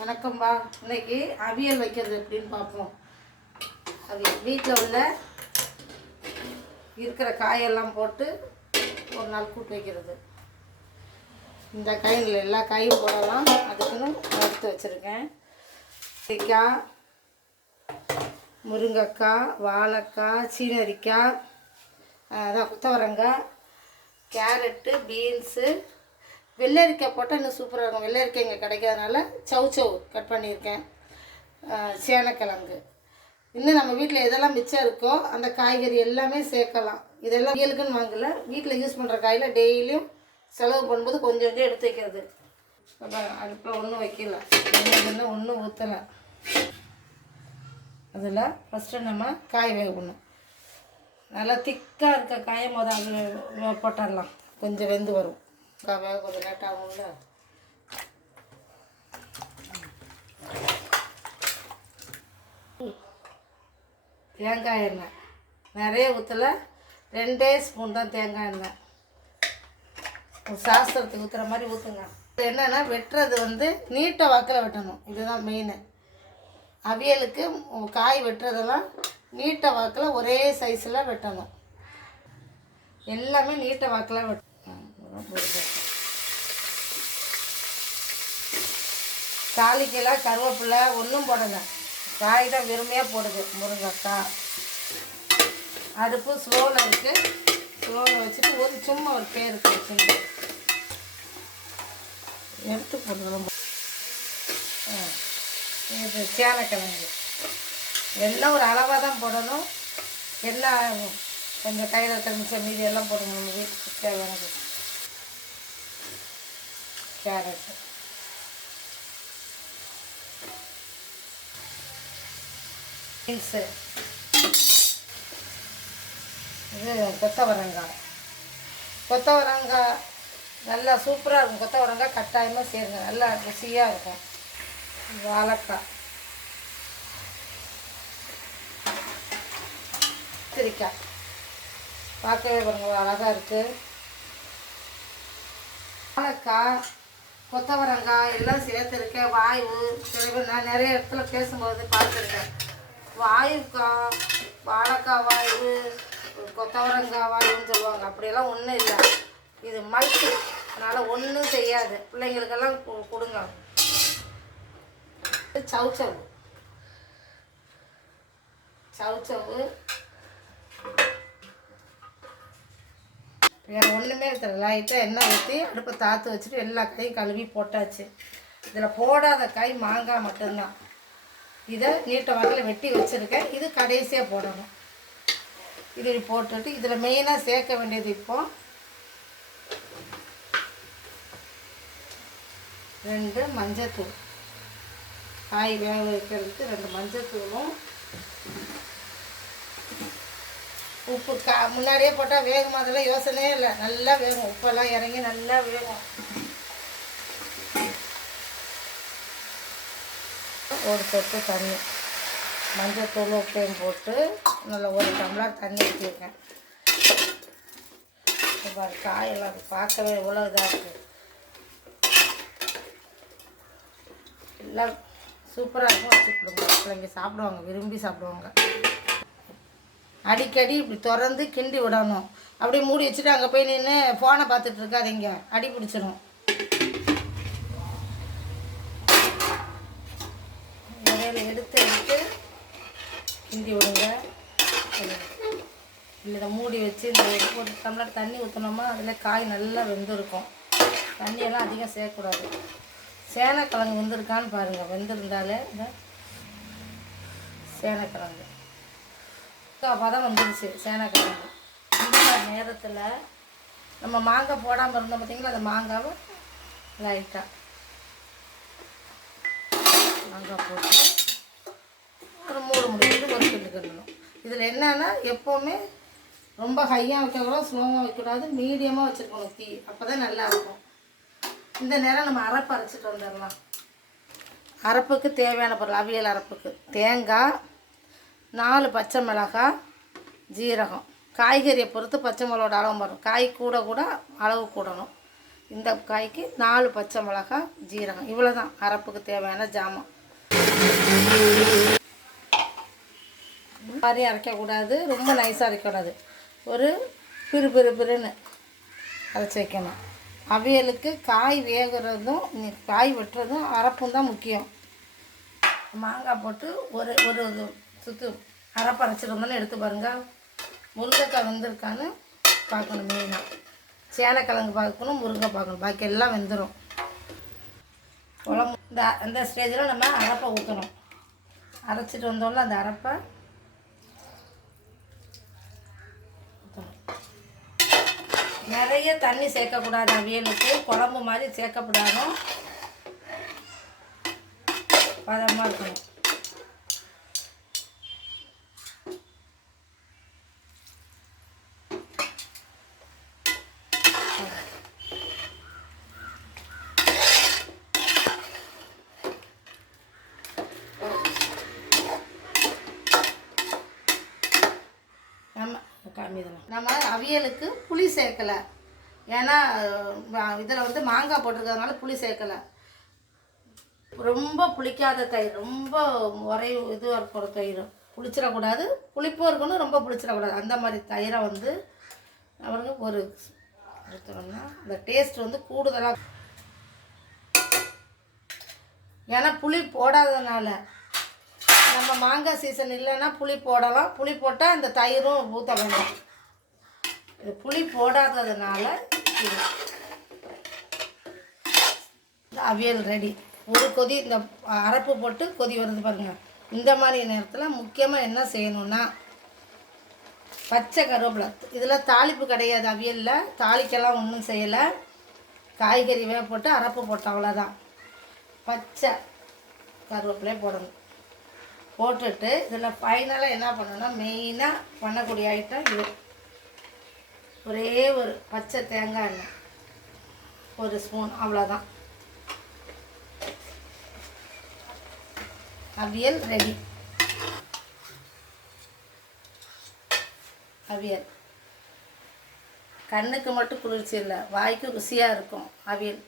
வணக்கம்பா. இன்னைக்கு அவியல் வைக்கிறது எப்படின்னு பார்ப்போம். வீட்டில் உள்ள இருக்கிற காயெல்லாம் போட்டு ஒரு நாள் கூட்டு வைக்கிறது. இந்த காயில் எல்லா காயும் போடலாம். அதுக்குன்னு எடுத்து வச்சுருக்கேன். கத்திரிக்காய், முருங்கைக்காய், வாழைக்காய், சீனரிக்காய், அதான் கொத்தவரங்காய், கேரட்டு, பீன்ஸு, வெள்ளரிக்காய் போட்டால் இன்னும் சூப்பராக இருக்கும். வெள்ளரிக்காய் இங்கே கிடைக்காதனால சவு கட் பண்ணியிருக்கேன். சேனக்கிழங்கு, இன்னும் நம்ம வீட்டில் எதெல்லாம் மிச்சம் இருக்கோ அந்த காய்கறி எல்லாமே சேர்க்கலாம். இதெல்லாம் இயலுக்குன்னு வாங்கல, வீட்டில் யூஸ் பண்ணுற காயில் டெய்லியும் செலவு பண்ணும்போது கொஞ்சம் கொஞ்சம் எடுத்து வைக்கிறது. அடுப்பில் ஒன்றும் வைக்கல, ஒன்றும் ஊற்றலை. அதில் ஃபஸ்ட்டு நம்ம காய் வேகணும். நல்லா திக்காக இருக்க காயை அது போட்டுடலாம். கொஞ்சம் வெந்து வரும். வேக கொஞ்சம் லேட் ஆகும்ல. தேங்காய் எண்ணெய் நிறைய ஊற்றலை, 2 ஸ்பூன் தான் தேங்காய் எண்ணெய். சாஸ்திரத்துக்கு ஊற்றுற மாதிரி ஊற்றுங்க. என்னென்னா வெட்டுறது நீட்டை வாக்கில் வெட்டணும். இதுதான் மெயின். அவியலுக்கு காய் வெட்டுறதெல்லாம் நீட்டை வாக்கில் ஒரே சைஸில் வெட்டணும். எல்லாமே நீட்டை வாக்கில் வெட்டணும். தாளிக்கெல்லாம் கருவேப்பிலை ஒன்றும் போடுங்க. காய் தான் வெறுமையாக போடுது. முருங்கைக்காய். அடுப்பு ஸ்லோவில் இருக்குது. ஸ்லோவில் வச்சுட்டு சும்மா ஒரு பேருக்கு வச்சுங்க எடுத்து போடுறோம். இது சேனக்கிழங்கு எல்லாம் ஒரு அளவாக தான் போடணும். எல்லாம் கொஞ்சம் கையில் இருக்கிற மிச்சம் மீதி எல்லாம் போடுங்க. நம்ம வீட்டுக்கு தேவையானது. கேரட்டு, பீன்ஸு, இது கொத்தவரங்காய். கொத்தவரங்காய் நல்லா சூப்பராக இருக்கும். கொத்தவரங்காய் கட்டாயமாக சேருங்க, நல்லா ருசியாக இருக்கும். வாழைக்காய், கத்திரிக்காய் பார்க்கவே பாருங்க அழகாக இருக்குது. வாழைக்காய், கொத்தவரங்காய் எல்லாம் சேர்த்துருக்கேன். வாய்வு சில பேர் நான் நிறைய இடத்துல பேசும்போது பார்த்துருக்கேன். வாயுக்காய், வாழைக்காய் வாய்வு, கொத்தவரங்காய் வாயுன்னு சொல்லுவாங்க. அப்படியெல்லாம் ஒன்றும் இல்லை. இது மல்டி, அதனால் ஒன்றும் செய்யாது. பிள்ளைங்களுக்கெல்லாம் கொடுங்க. சவுச்சவு வேறு ஒன்றுமே தெரியல. லைட்டாக எண்ணெய் ஊற்றி அடுப்பை தாத்து வச்சுட்டு எல்லா காயும் கழுவி போட்டாச்சு. இதில் போடாத காய் மாங்காய் மட்டும்தான். இதை நீட்டை வாக்கில் வெட்டி வச்சுருக்கேன். இது கடைசியாக போடணும். இது போட்டுட்டு இதில் மெயினாக சேர்க்க வேண்டியது இப்போ 2 மஞ்சத்தூள். காய் வேக வைக்கிறதுக்கு 2 மஞ்சத்தூளும் உப்பு. முன்னாடியே போட்டால் வேகும். அதெல்லாம் யோசனையே இல்லை, நல்லா வேகும். உப்பெல்லாம் இறங்கி நல்லா வேகும். ஒரு சொட்டு தண்ணி, மஞ்சத்தூள் உப்பையும் போட்டு நல்லா 1 டம்ளர் தண்ணி ஊற்றிருக்கேன். இப்போ காயெல்லாம் அது பார்க்கவே எவ்வளோ இதாக இருக்குது. எல்லாம் சூப்பராக இருக்கும். வச்சு கொடுங்க, பிள்ளைங்க சாப்பிடுவாங்க, விரும்பி சாப்பிடுவாங்க. அடிக்கடி இப்படி திறந்து கிண்டி விடணும். அப்படியே மூடி வச்சுட்டு அங்கே போய் நின்று ஃபோனை பார்த்துட்டு இருக்காதீங்க, அடி பிடிச்சிடும். எடுத்து கிண்டி விடுங்க. இல்லை மூடி வச்சு இந்த 1 டம்ளர் தண்ணி ஊற்றினோமா அதில் காய் நல்லா வெந்திருக்கும். தண்ணியெல்லாம் அதிகம் சேர்க்கக்கூடாது. சேனக்கிழங்கு வெந்திருக்கான்னு பாருங்கள். வெந்திருந்தாலே இந்த சேனக்கிழங்கு பதம் வந்துடுச்சு. சேனக்கிழங்கு இந்த மாதிரி நேரத்தில் நம்ம மாங்காய் போடாமல் இருந்தோம் பார்த்திங்களா, அந்த மாங்காவை லைட்டாக மாங்காய் போட்டு ஒரு 3 முடிவுக்கு ஒரு கிண்டு கிண்டணும். இதில் என்னென்னா எப்போவுமே ரொம்ப ஹையாக வைக்கக்கூடாது, ஸ்லோவாக வைக்கக்கூடாது, மீடியமாக வச்சுருக்கணும் தீ. அப்போ தான் நல்லாயிருக்கும். இந்த நேரம் நம்ம அரைப்பு அரைச்சிட்டு வந்துடலாம். அரைப்புக்கு தேவையான பொருள். அவியல் அரைப்புக்கு தேங்காய், 4 பச்சை மிளகாய், ஜீரகம். காய்கறியை பொறுத்து பச்சை மிளகோட அளவு வரும். காய் கூட அளவு கூடணும். இந்த காய்க்கு 4 பச்சை மிளகாய், ஜீரகம், இவ்வளோ தான் அரைப்புக்கு தேவையான ஜாமான். மாதிரி அரைக்கக்கூடாது, ரொம்ப நைஸாக அரைக்கக்கூடாது. ஒரு பிறுன்னு அரைச்சி வைக்கணும். அவியலுக்கு காய் வேகிறதும் காய் வெட்டுறதும் அரைப்பும் தான் முக்கியம். மாங்காய் போட்டு ஒரு ஒரு சுற்று அரைப்பு அரைச்சிட்டு வந்தோன்னு எடுத்து பாருங்கள். முருங்கைக்காய் வெந்திருக்கான்னு பார்க்கணும். மெயினாக சேனக்கிழங்கு பார்க்கணும், முருங்கை பார்க்கணும், பாக்கி எல்லாம் வெந்துடும். குழம்பு அந்த ஸ்டேஜில் நம்ம அரைப்பை ஊற்றணும். அரைச்சிட்டு வந்தோம்ல அந்த அரைப்பை ஊற்றணும். நிறைய தண்ணி சேர்க்கக்கூடாது. அவியலுக்கு குழம்பு மாதிரி சேர்க்கப்படாதும் பதமாக இருக்கணும். நம்ம அவியலுக்கு புளி சேர்க்கலை. ஏன்னா இதில் வந்து மாங்காய் போட்டிருக்கிறதுனால புளி சேர்க்கலை. ரொம்ப புளிக்காத தயிர், ரொம்ப ஒரே இதுவாக இருக்கிற தயிர், புளிச்சிடக்கூடாது, புளிப்பும் இருக்கணும், ரொம்ப புளிச்சிடக்கூடாது. அந்த மாதிரி தயிரை வந்து அவருக்கு ஒரு எடுத்தோம்னா அந்த டேஸ்ட் வந்து கூடுதலாக. ஏன்னா புளி போடாததுனால நம்ம மாங்காய் சீசன் இல்லைன்னா புளி போடலாம். புளி போட்டால் அந்த தயிரும் ஊற்ற வேண்டாம். இது புளி போடாததுனால இது அவியல் ரெடி. ஒரு கொதி இந்த அரைப்பு போட்டு கொதி வருது பாருங்கள். இந்த மாதிரி நேரத்தில் முக்கியமாக என்ன செய்யணும்னா பச்சை கருவேப்பிலை. இதில் தாளிப்பு கிடையாது. அவியலில் தாளிக்கெல்லாம் ஒன்றும் செய்யலை. காய்கறி வேக போட்டு அரைப்பு போட்டு அவ்வளோதான். பச்சை கருவேப்பிலையே போடணும். போட்டுட்டு இதில் ஃபைனலாக என்ன பண்ணணும்னா மெயினாக பண்ணக்கூடிய ஐட்டம் இது. ஒரே ஒரு பச்சை தேங்காய் எண்ணெய் ஒரு ஸ்பூன், அவ்வளோதான். அவியல் ரெடி. அவியல் கண்ணுக்கு மட்டும் குளிர்ச்சி இல்லை, வாய்க்கு ருசியாக இருக்கும் அவியல்.